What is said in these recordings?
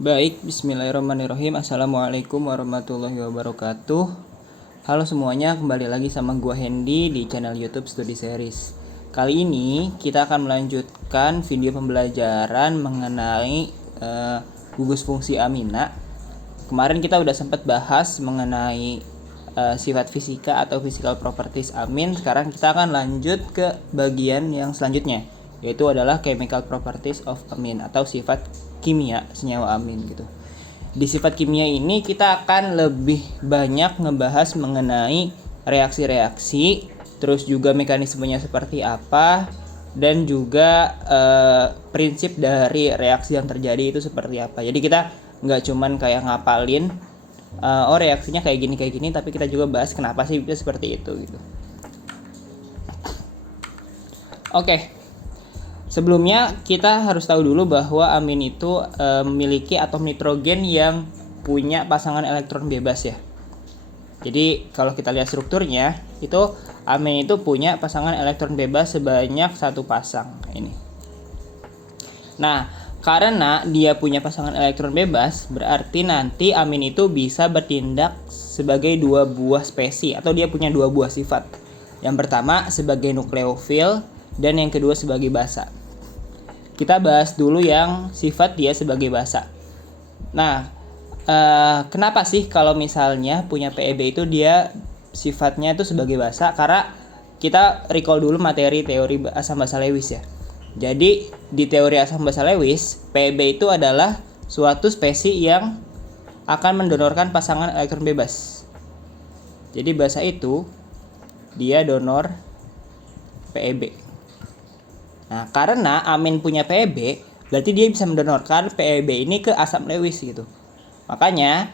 Baik, bismillahirrahmanirrahim. Assalamualaikum warahmatullahi wabarakatuh. Halo semuanya, kembali lagi sama gua Hendy di channel YouTube Study Series. Kali ini kita akan melanjutkan video pembelajaran mengenai gugus fungsi amina. Kemarin kita udah sempat bahas mengenai sifat fisika atau physical properties amin. Sekarang kita akan lanjut ke bagian yang selanjutnya, yaitu adalah chemical properties of amin atau sifat kimia senyawa amin gitu. Di sifat kimia ini kita akan lebih banyak ngebahas mengenai reaksi-reaksi, terus juga mekanismenya seperti apa, dan juga prinsip dari reaksi yang terjadi itu seperti apa. Jadi kita nggak cuman kayak ngapalin reaksinya kayak gini, tapi kita juga bahas kenapa sih bisa seperti itu gitu. Oke. Sebelumnya kita harus tahu dulu bahwa amin itu memiliki atom nitrogen yang punya pasangan elektron bebas ya. Jadi kalau kita lihat strukturnya, itu amin itu punya pasangan elektron bebas sebanyak satu pasang ini. Nah, karena dia punya pasangan elektron bebas, berarti nanti amin itu bisa bertindak sebagai dua buah spesi atau dia punya dua buah sifat. Yang pertama sebagai nukleofil dan yang kedua sebagai basa. Kita bahas dulu yang sifat dia sebagai basa. Nah, kenapa sih kalau misalnya punya PEB itu dia sifatnya itu sebagai basa? Karena kita recall dulu materi teori asam basa Lewis ya. Jadi di teori asam basa Lewis, PEB itu adalah suatu spesi yang akan mendonorkan pasangan elektron bebas. Jadi basa itu dia donor PEB. Nah, karena amin punya PEB, berarti dia bisa mendonorkan PEB ini ke asam Lewis gitu. Makanya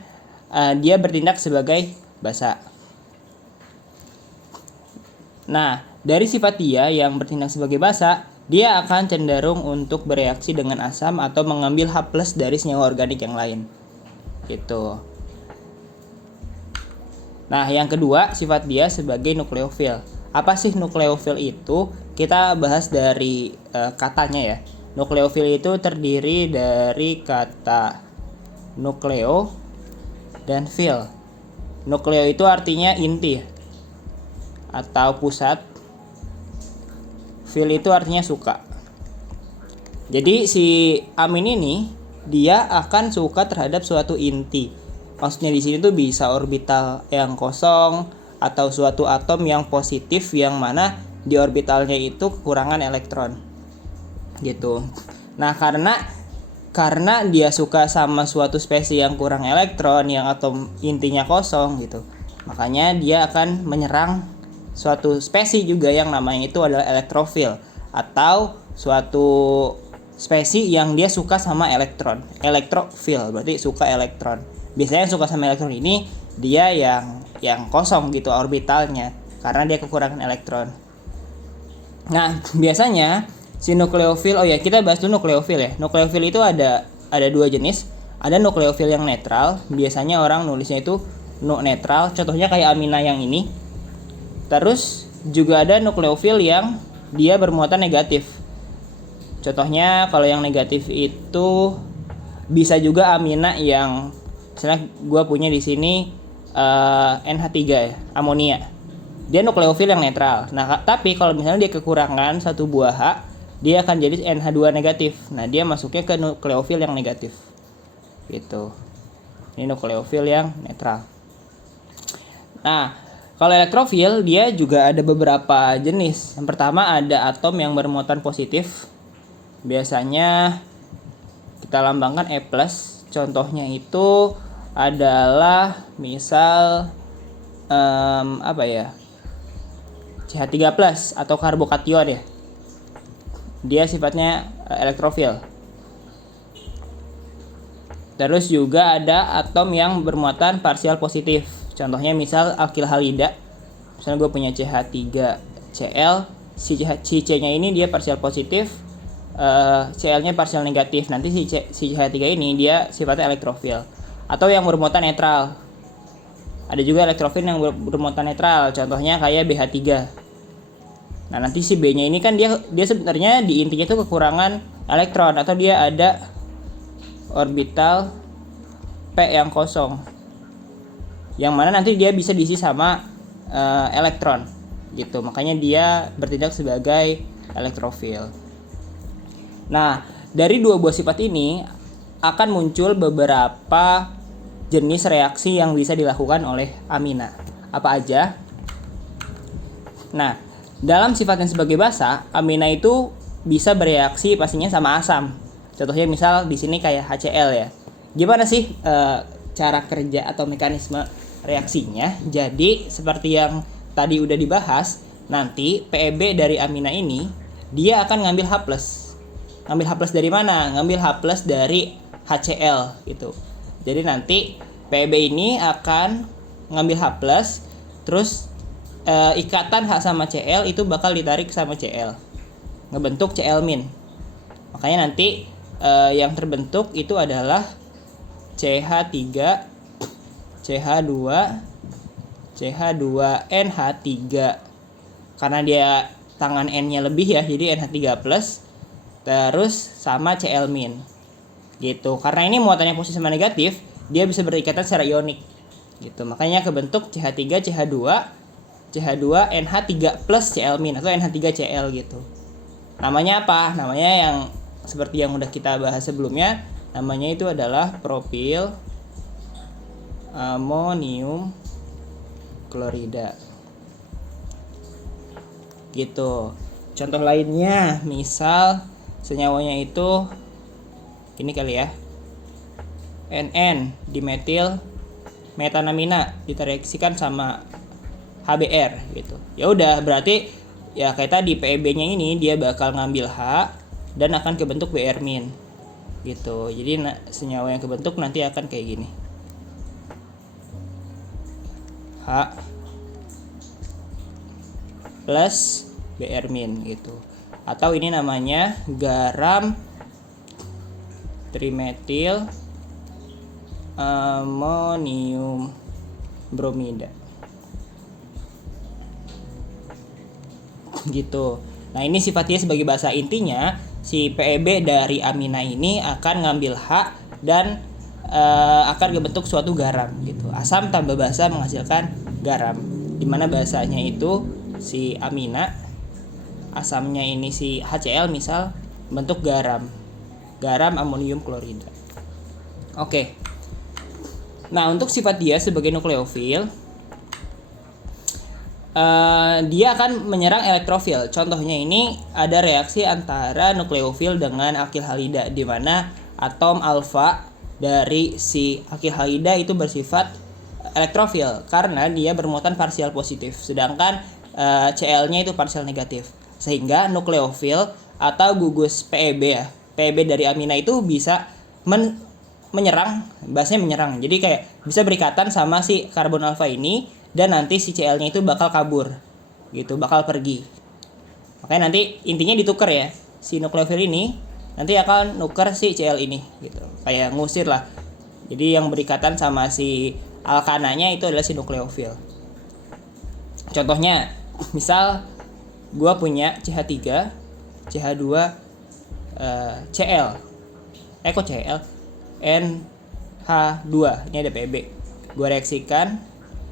dia bertindak sebagai basa. Nah, dari sifat dia yang bertindak sebagai basa, dia akan cenderung untuk bereaksi dengan asam atau mengambil H+ dari senyawa organik yang lain. Gitu. Nah, yang kedua, sifat dia sebagai nukleofil. Apa sih nukleofil itu? Kita bahas dari katanya ya. Nukleofil itu terdiri dari kata nukleo dan fil. Nukleo itu artinya inti atau pusat. Fil itu artinya suka. Jadi si amin ini dia akan suka terhadap suatu inti. Maksudnya di sini tuh bisa orbital yang kosong atau suatu atom yang positif yang mana di orbitalnya itu kekurangan elektron gitu. Nah, karena dia suka sama suatu spesies yang kurang elektron, yang atom intinya kosong gitu, makanya dia akan menyerang suatu spesies juga yang namanya itu adalah elektrofil atau suatu spesies yang dia suka sama elektron. Elektrofil berarti suka elektron. Biasanya yang suka sama elektron ini dia yang kosong gitu orbitalnya karena dia kekurangan elektron. Nah, biasanya si nukleofil, kita bahas dulu nukleofil ya. Nukleofil itu ada dua jenis. Ada nukleofil yang netral, biasanya orang nulisnya itu netral, contohnya kayak amina yang ini. Terus juga ada nukleofil yang dia bermuatan negatif. Contohnya kalau yang negatif itu bisa juga amina yang misalnya gue punya di sini NH3 ya, amonia. Dia nukleofil yang netral. Nah, tapi kalau misalnya dia kekurangan satu buah H, dia akan jadi NH2 negatif. Nah, dia masuknya ke nukleofil yang negatif. Gitu. Ini nukleofil yang netral. Nah, kalau elektrofil dia juga ada beberapa jenis. Yang pertama ada atom yang bermuatan positif. Biasanya kita lambangkan E+. Contohnya itu adalah misal CH3+ atau karbokation ya. Dia sifatnya elektrofil. Terus juga ada atom yang bermuatan parsial positif. Contohnya misal alkil halida. Misalnya gue punya CH3Cl, si C-nya ini dia parsial positif, Cl-nya parsial negatif. Nanti si CH3 ini dia sifatnya elektrofil. Atau yang bermuatan netral. Ada juga elektrofil yang bermuatan netral, contohnya kayak BH3. Nah, nanti si B-nya ini kan dia sebenarnya di intinya itu kekurangan elektron atau dia ada orbital P yang kosong, yang mana nanti dia bisa diisi sama elektron gitu. Makanya dia bertindak sebagai elektrofil. Nah, dari dua buah sifat ini akan muncul beberapa jenis reaksi yang bisa dilakukan oleh amina. Apa aja? Nah, dalam sifat yang sebagai basa, amina itu bisa bereaksi pastinya sama asam. Contohnya misal di sini kayak HCl ya. Gimana sih cara kerja atau mekanisme reaksinya? Jadi seperti yang tadi udah dibahas, nanti PEB dari amina ini dia akan ngambil H+. Ngambil H+ dari mana? Ngambil H+ dari HCl gitu. Jadi nanti PEB ini akan ngambil H+, terus ikatan H sama Cl itu bakal ditarik sama Cl, ngebentuk Cl-. Makanya nanti yang terbentuk itu adalah CH3 CH2 CH2NH3. Karena dia tangan N-nya lebih ya, jadi NH3+, terus sama Cl- gitu. Karena ini muatannya positif sama negatif, dia bisa berikatan secara ionik gitu. Makanya kebentuk CH3 CH2 NH3 plus Cl- atau NH3Cl gitu. Namanya apa? Namanya yang seperti yang udah kita bahas sebelumnya, namanya itu adalah propil amonium klorida gitu. Contoh lainnya misal senyawanya itu ini kali ya, NN dimetil metanamina ditereaksikan sama HBr gitu. Ya udah, berarti ya kayak tadi PEB-nya ini dia bakal ngambil H dan akan kebentuk Br-, gitu. Jadi senyawa yang kebentuk nanti akan kayak gini. H plus Br- gitu. Atau ini namanya garam trimetil amonium bromida gitu. Nah, ini sifatnya sebagai basa. Intinya si PEB dari amina ini akan ngambil H dan akan membentuk suatu garam gitu. Asam tambah basa menghasilkan garam. Dimana basanya itu si amina, asamnya ini si HCl misal, bentuk garam. Garam amonium klorida. Oke. Nah, untuk sifat dia sebagai nukleofil, dia akan menyerang elektrofil. Contohnya ini ada reaksi antara nukleofil dengan alkil halida, di mana atom alfa dari si alkil halida itu bersifat elektrofil karena dia bermuatan parsial positif, sedangkan Cl-nya itu parsial negatif. Sehingga nukleofil atau gugus PEB ya, PEB dari amina itu bisa menyerang, bahasanya menyerang. Jadi kayak bisa berikatan sama si karbon alfa ini, dan nanti si Cl-nya itu bakal kabur gitu, bakal pergi. Makanya nanti intinya ditukar ya, si nukleofil ini nanti akan nuker si Cl ini gitu, kayak ngusir lah. Jadi yang berikatan sama si alkananya itu adalah si nukleofil. Contohnya misal gua punya CH3 CH2 Cl kok Cl NH2, ini ada PB, gua reaksikan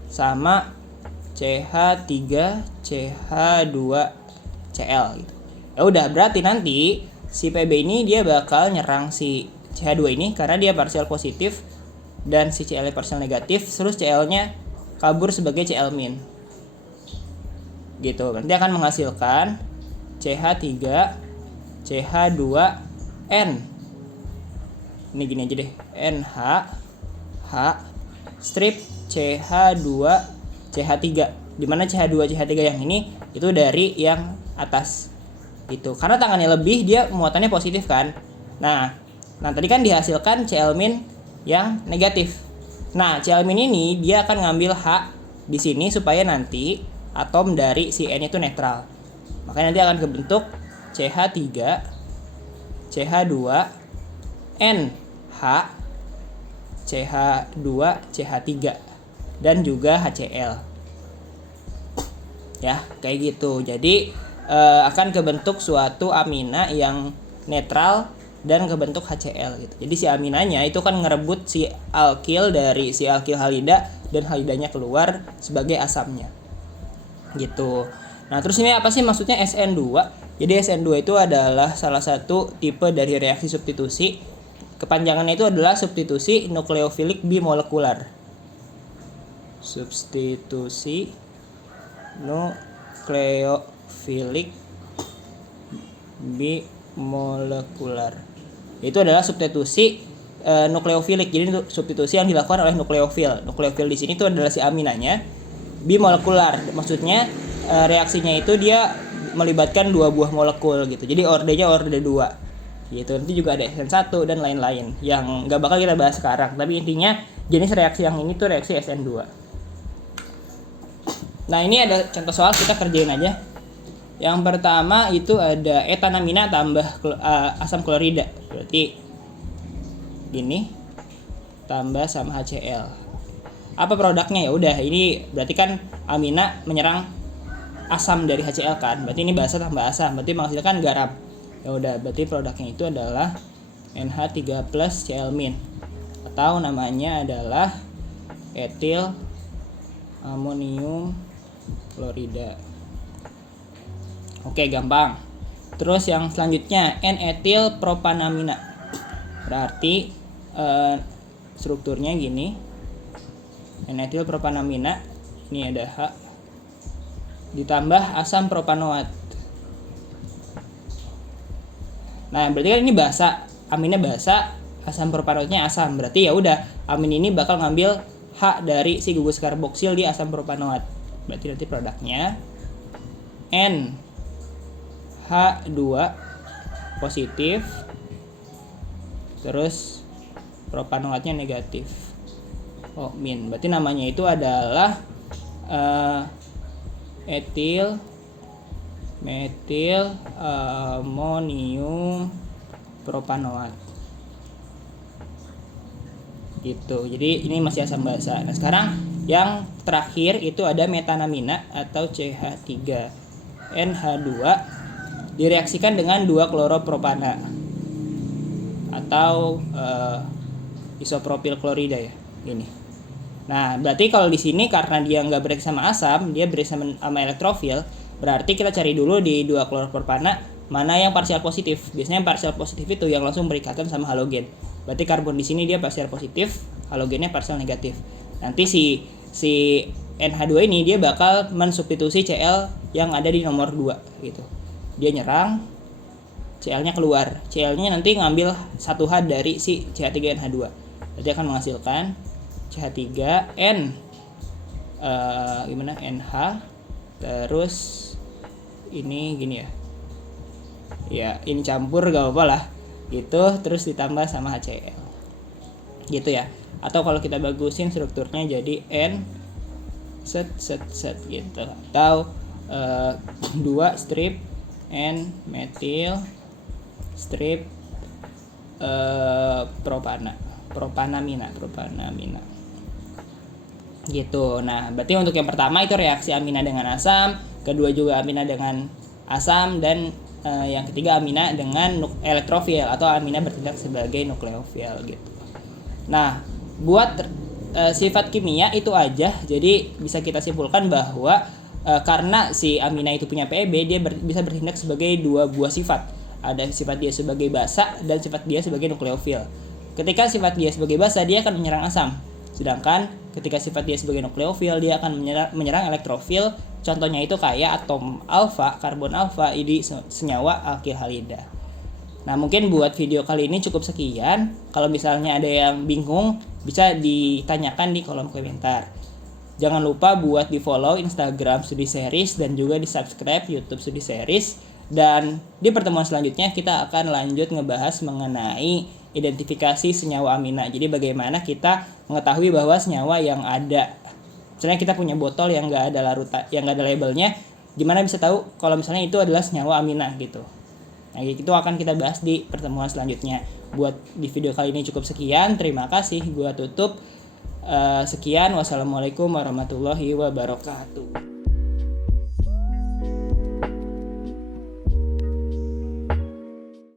sama CH3 CH2Cl gitu. Ya udah, berarti nanti si PB ini dia bakal nyerang si CH2 ini karena dia parsial positif dan si Cl parsial negatif, terus Cl-nya kabur sebagai Cl-. Gitu. Nanti akan menghasilkan CH3 CH2N. Ini gini aja deh. NH H strip CH2 CH3, dimana CH2 CH3 yang ini itu dari yang atas gitu, karena tangannya lebih dia muatannya positif kan. Nah tadi kan dihasilkan Cl- yang negatif. Nah Cl- ini dia akan ngambil H di sini supaya nanti atom dari si N itu netral, makanya nanti akan kebentuk CH3 CH2 NH CH2 CH3 dan juga HCl ya, kayak gitu. Jadi akan kebentuk suatu amina yang netral dan kebentuk HCl gitu. Jadi si aminanya itu kan ngerebut si alkil dari si alkil halida dan halidanya keluar sebagai asamnya. Gitu. Nah, terus ini apa sih maksudnya SN2? Jadi SN2 itu adalah salah satu tipe dari reaksi substitusi. Kepanjangannya itu adalah substitusi nukleofilik bimolekular. Substitusi nukleofilik bimolekular. Itu adalah substitusi nukleofilik. Jadi substitusi yang dilakukan oleh nukleofil. Nukleofil di sini itu adalah si aminanya. Bimolekular, maksudnya reaksinya itu dia melibatkan 2 buah molekul gitu. Jadi ordenya orde 2. Gitu. Nanti juga ada SN1 dan lain-lain yang enggak bakal kita bahas sekarang. Tapi intinya jenis reaksi yang ini tuh reaksi SN2. Nah, ini ada contoh soal, kita kerjain aja. Yang pertama itu ada etanamina tambah asam klorida. Berarti gini tambah sama HCl. Apa produknya? Ya udah, ini berarti kan amina menyerang asam dari HCl kan. Berarti ini basa tambah asam, berarti menghasilkan garam. Ya udah, berarti produknya itu adalah NH3+ Cl-, atau namanya adalah etil amonium klorida. Oke, gampang. Terus yang selanjutnya N-etil propanamina. Berarti strukturnya gini. N-etil propanamina, ini ada H ditambah asam propanoat. Nah, berarti kan ini basa, aminnya basa, asam propanoatnya asam. Berarti ya udah, amin ini bakal ngambil H dari si gugus karboksil di asam propanoat. Berarti nanti produknya N H2 positif, terus propanoatnya negatif. Oh, min. Berarti namanya itu adalah etil metil amonium propanoat. Gitu. Jadi ini masih asam basa. Nah, sekarang yang terakhir itu ada metanamina atau CH3 NH2 direaksikan dengan 2 kloropropana atau isopropil klorida ya, ini. Nah, berarti kalau di sini karena dia nggak bereaksi sama asam, dia bereaksi sama elektrofil, berarti kita cari dulu di 2 kloropropana mana yang parsial positif. Biasanya yang parsial positif itu yang langsung berikatan sama halogen. Berarti karbon di sini dia parsial positif, halogennya parsial negatif. Nanti si NH2 ini dia bakal mensubstitusi Cl yang ada di nomor 2 gitu. Dia nyerang, Cl-nya keluar. Cl-nya nanti ngambil 1H dari si CH3NH2. Berarti akan menghasilkan CH3N NH, terus ini gini ya. Ya, ini campur gak apa-apa lah. Gitu, terus ditambah sama HCl. Gitu ya. Atau kalau kita bagusin strukturnya jadi N set gitu. Atau 2 strip N metil strip propanamina gitu. Nah, berarti untuk yang pertama itu reaksi amina dengan asam, kedua juga amina dengan asam, dan yang ketiga amina dengan elektrofil atau amina bertindak sebagai nukleofil gitu. Nah, buat sifat kimia itu aja. Jadi bisa kita simpulkan bahwa karena si amina itu punya PEB, dia bisa bertindak sebagai 2 buah sifat. Ada sifat dia sebagai basa dan sifat dia sebagai nukleofil. Ketika sifat dia sebagai basa, dia akan menyerang asam. Sedangkan ketika sifat dia sebagai nukleofil, dia akan menyerang elektrofil. Contohnya itu kayak atom alfa, karbon alfa di senyawa alkil halida. Nah, mungkin buat video kali ini cukup sekian. Kalau misalnya ada yang bingung, bisa ditanyakan di kolom komentar. Jangan lupa buat di follow Instagram Studi Series dan juga di subscribe YouTube Studi Series. Dan di pertemuan selanjutnya kita akan lanjut ngebahas mengenai identifikasi senyawa amina. Jadi bagaimana kita mengetahui bahwa senyawa yang ada, misalnya kita punya botol yang nggak ada larutan, yang nggak ada labelnya, gimana bisa tahu kalau misalnya itu adalah senyawa amina gitu. Nah, itu akan kita bahas di pertemuan selanjutnya. Buat di video kali ini cukup sekian. Terima kasih. Gua tutup. Sekian. Wassalamualaikum warahmatullahi wabarakatuh.